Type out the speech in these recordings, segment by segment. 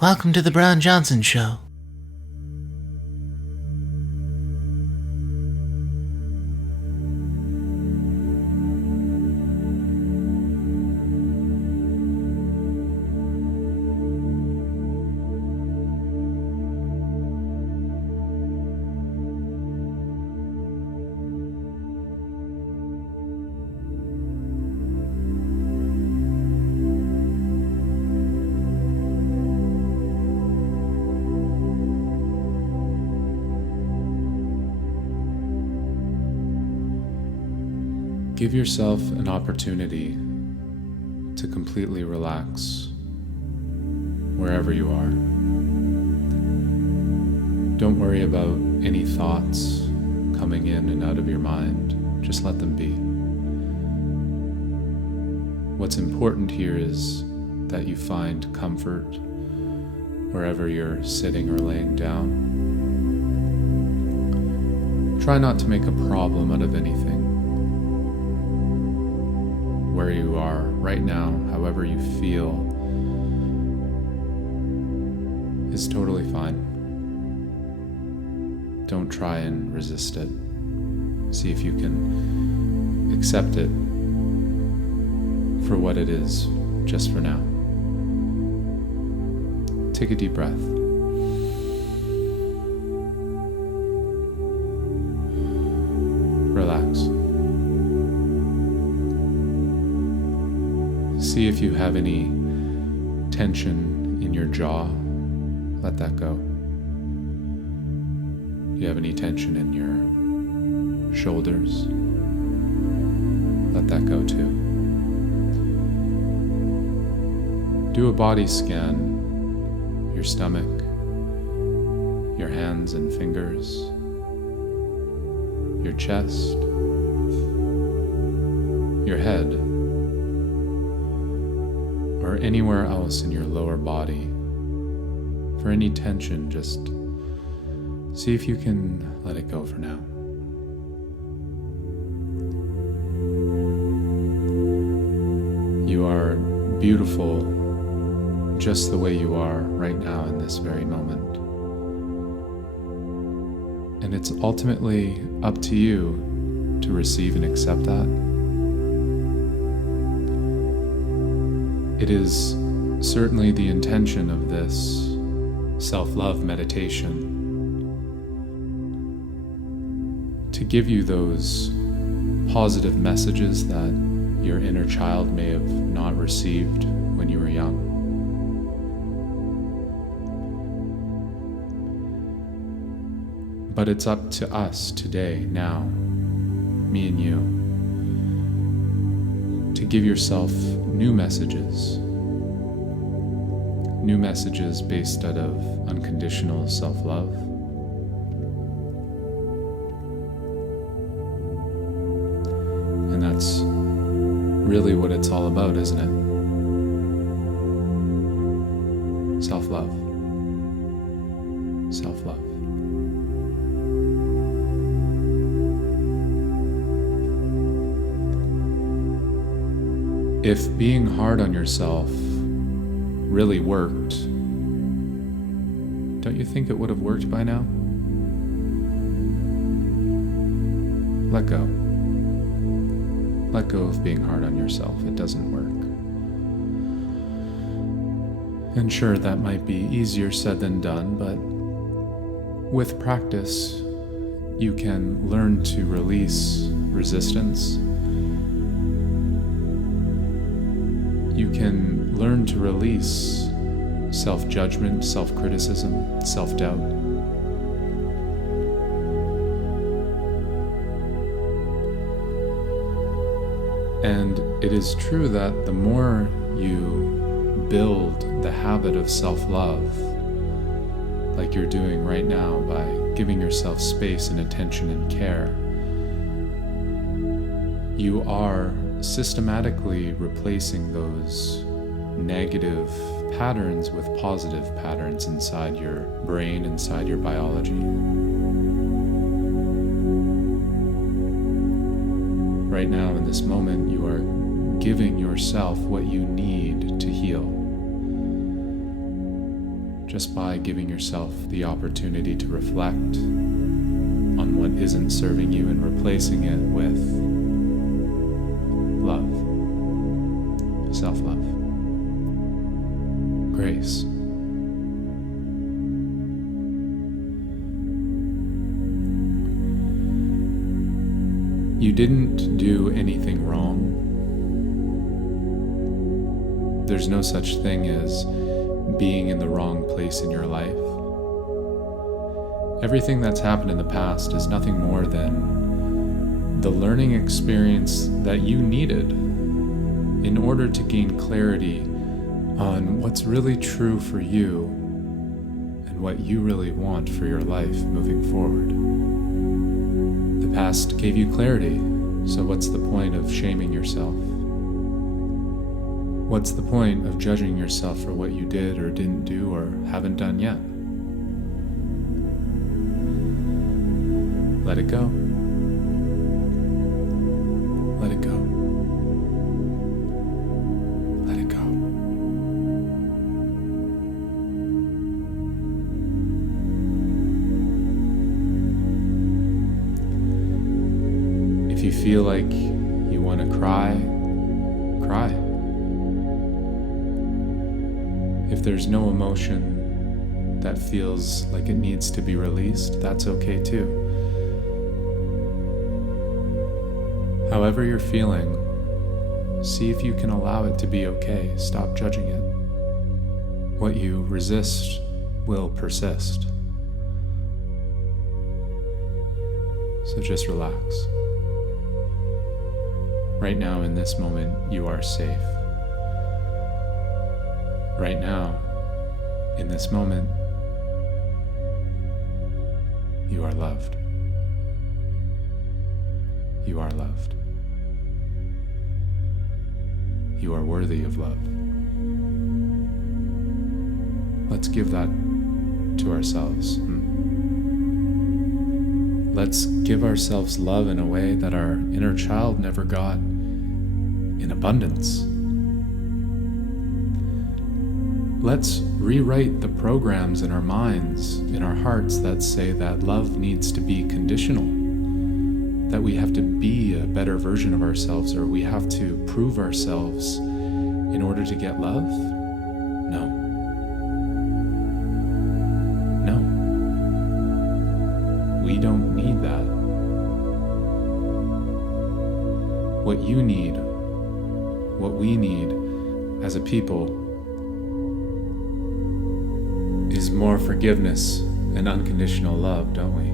Welcome to the Bron Johnson Show. Give yourself an opportunity to completely relax wherever you are. Don't worry about any thoughts coming in and out of your mind. Just let them be. What's important here is that you find comfort wherever you're sitting or laying down. Try not to make a problem out of anything. Where you are right now, however you feel, is totally fine. Don't try and resist it. See if you can accept it for what it is, just for now. Take a deep breath. Relax. See if you have any tension in your jaw. Let that go. Do you have any tension in your shoulders? Let that go too. Do a body scan. Your stomach, your hands and fingers, your chest, your head, or anywhere else in your lower body. For any tension, just see if you can let it go for now. You are beautiful just the way you are right now in this very moment. And it's ultimately up to you to receive and accept that. It is certainly the intention of this self-love meditation to give you those positive messages that your inner child may have not received when you were young. But it's up to us today, now, me and you, to give yourself new messages based out of unconditional self-love. And that's really what it's all about, isn't it? Self-love. Self-love. If being hard on yourself really worked, don't you think it would have worked by now? Let go. Let go of being hard on yourself. It doesn't work. And sure, that might be easier said than done, but with practice, you can learn to release resistance. You can learn to release self-judgment, self-criticism, self-doubt. And it is true that the more you build the habit of self-love, like you're doing right now by giving yourself space and attention and care, you are systematically replacing those negative patterns with positive patterns inside your brain, inside your biology. Right now, in this moment, you are giving yourself what you need to heal. just by giving yourself the opportunity to reflect on what isn't serving you and replacing it with love, self-love, grace. You didn't do anything wrong. There's no such thing as being in the wrong place in your life. Everything that's happened in the past is nothing more than the learning experience that you needed in order to gain clarity on what's really true for you and what you really want for your life moving forward. The past gave you clarity, so what's the point of shaming yourself? What's the point of judging yourself for what you did or didn't do or haven't done yet? Let it go. Let it go. Let it go. If you feel like you want to cry, cry. If there's no emotion that feels like it needs to be released, that's okay too. However you're feeling, see if you can allow it to be okay. Stop judging it. What you resist will persist. So just relax. Right now, in this moment, you are safe. Right now, in this moment, you are loved. You are loved. You are worthy of love. Let's give that to ourselves. Let's give ourselves love in a way that our inner child never got in abundance. Let's rewrite the programs in our minds, in our hearts that say that love needs to be conditional, that we have to be a better version of ourselves or we have to prove ourselves in order to get love. No. No. We don't need that. What you need, what we need as a people, is more forgiveness and unconditional love, don't we?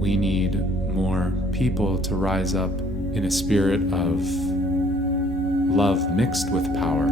We need more people to rise up in a spirit of love mixed with power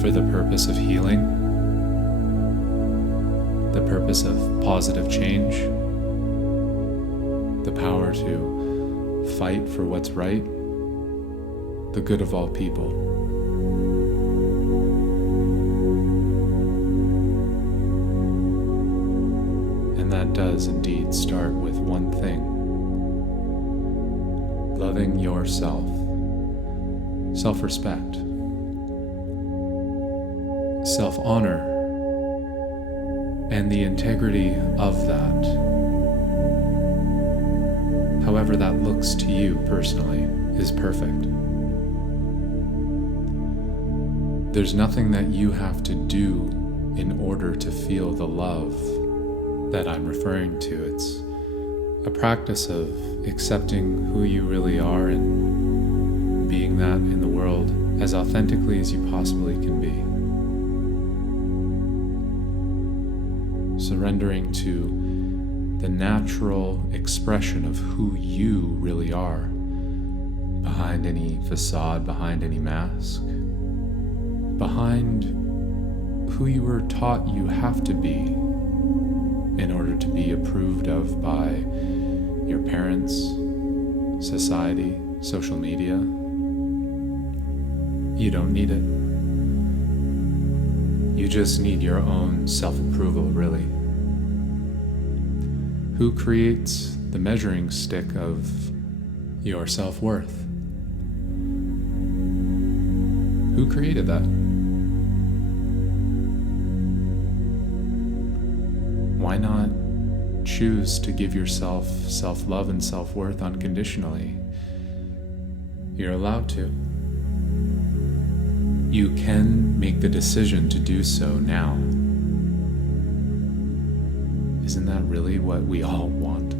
for the purpose of healing, the purpose of positive change, the power to fight for what's right, the good of all people. And that does indeed start with one thing: loving yourself, self-respect, self-honor, and the integrity of that. However that looks to you personally is perfect. There's nothing that you have to do in order to feel the love that I'm referring to. It's a practice of accepting who you really are and being that in the world as authentically as you possibly can be. Surrendering to the natural expression of who you really are, behind any facade, behind any mask, behind who you were taught you have to be in order to be approved of by your parents, society, social media. You don't need it. You just need your own self-approval, really. Who creates the measuring stick of your self-worth? Who created that? Why not choose to give yourself self-love and self-worth unconditionally? You're allowed to. You can make the decision to do so now. Isn't that really what we all want?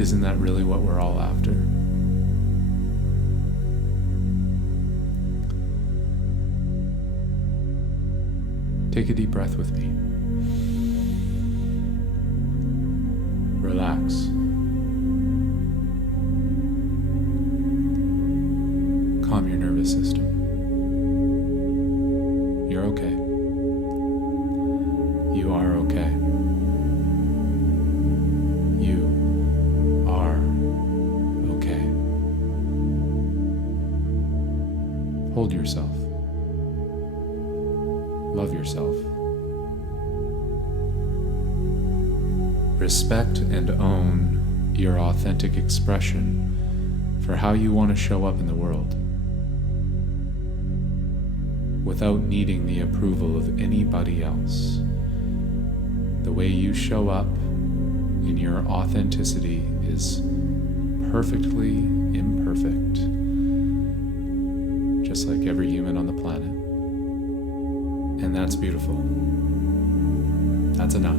Isn't that really what we're all after? Take a deep breath with me. Relax. Calm your nervous system. You're okay. You are okay. You are okay. Hold yourself. Love yourself. Respect and own your authentic expression for how you want to show up in the world, without needing the approval of anybody else. The way you show up in your authenticity is perfectly imperfect, just like every human on the planet. And that's beautiful. That's enough.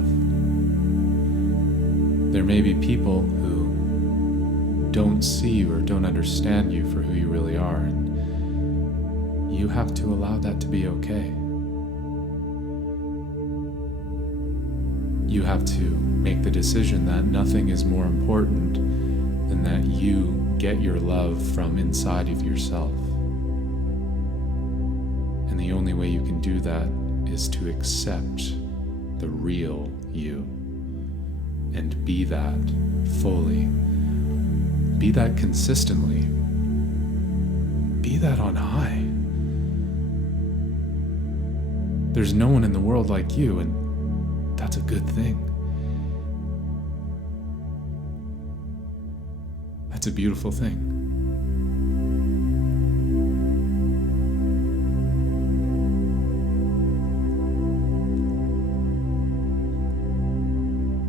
There may be people who don't see you or don't understand you for who you really are, and you have to allow that to be okay. You have to make the decision that nothing is more important than that you get your love from inside of yourself. And the only way you can do that is to accept the real you and be that fully. Be that consistently. Be that on high. There's no one in the world like you, and that's a good thing. That's a beautiful thing.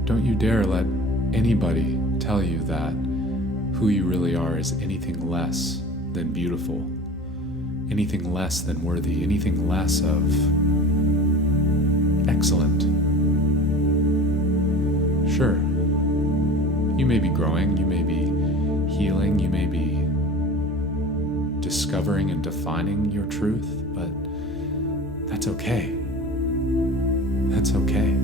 Don't you dare let anybody tell you that who you really are is anything less than beautiful, anything less than worthy, anything less of excellent. Sure, you may be growing, you may be healing, you may be discovering and defining your truth, but that's okay. That's okay.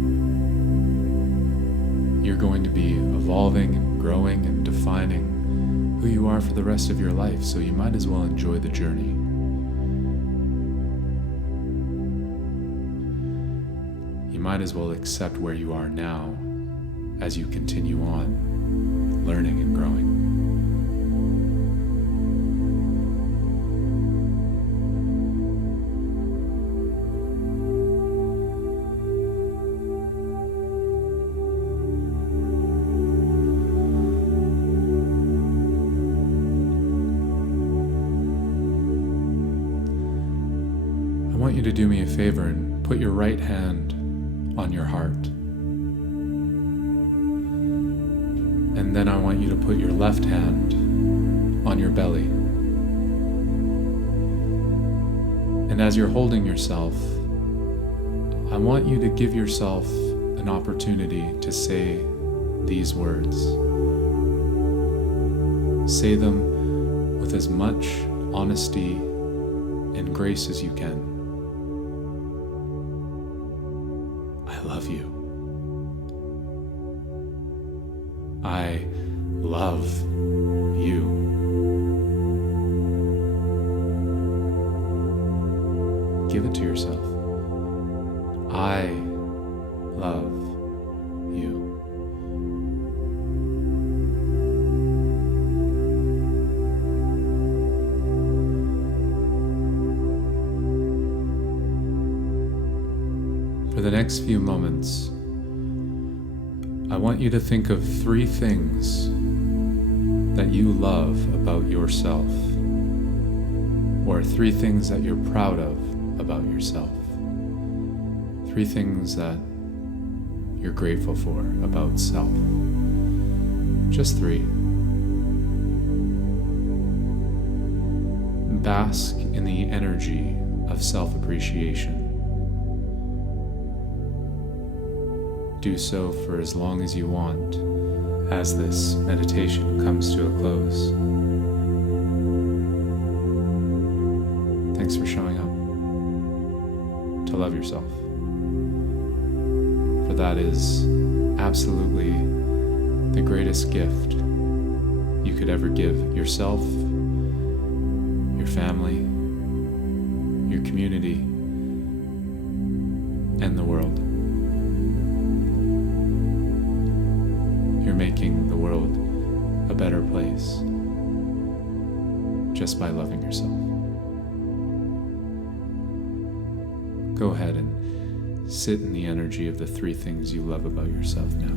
You're going to be evolving and growing and defining who you are for the rest of your life, so you might as well enjoy the journey. You might as well accept where you are now as you continue on learning and growing. I want you to do me a favor and put your right hand on your heart. And then I want you to put your left hand on your belly. And as you're holding yourself, I want you to give yourself an opportunity to say these words. Say them with as much honesty and grace as you can. I love you. I love you. Give it to yourself. I love you. For the next few moments, I want you to think of 3 things that you love about yourself, or 3 things that you're proud of about yourself, 3 things that you're grateful for about self. Just 3. Bask in the energy of self-appreciation. Do so for as long as you want as this meditation comes to a close. Thanks for showing up to love yourself. For that is absolutely the greatest gift you could ever give yourself, your family, your community, and the world. You're making the world a better place just by loving yourself. Go ahead and sit in the energy of the 3 things you love about yourself now.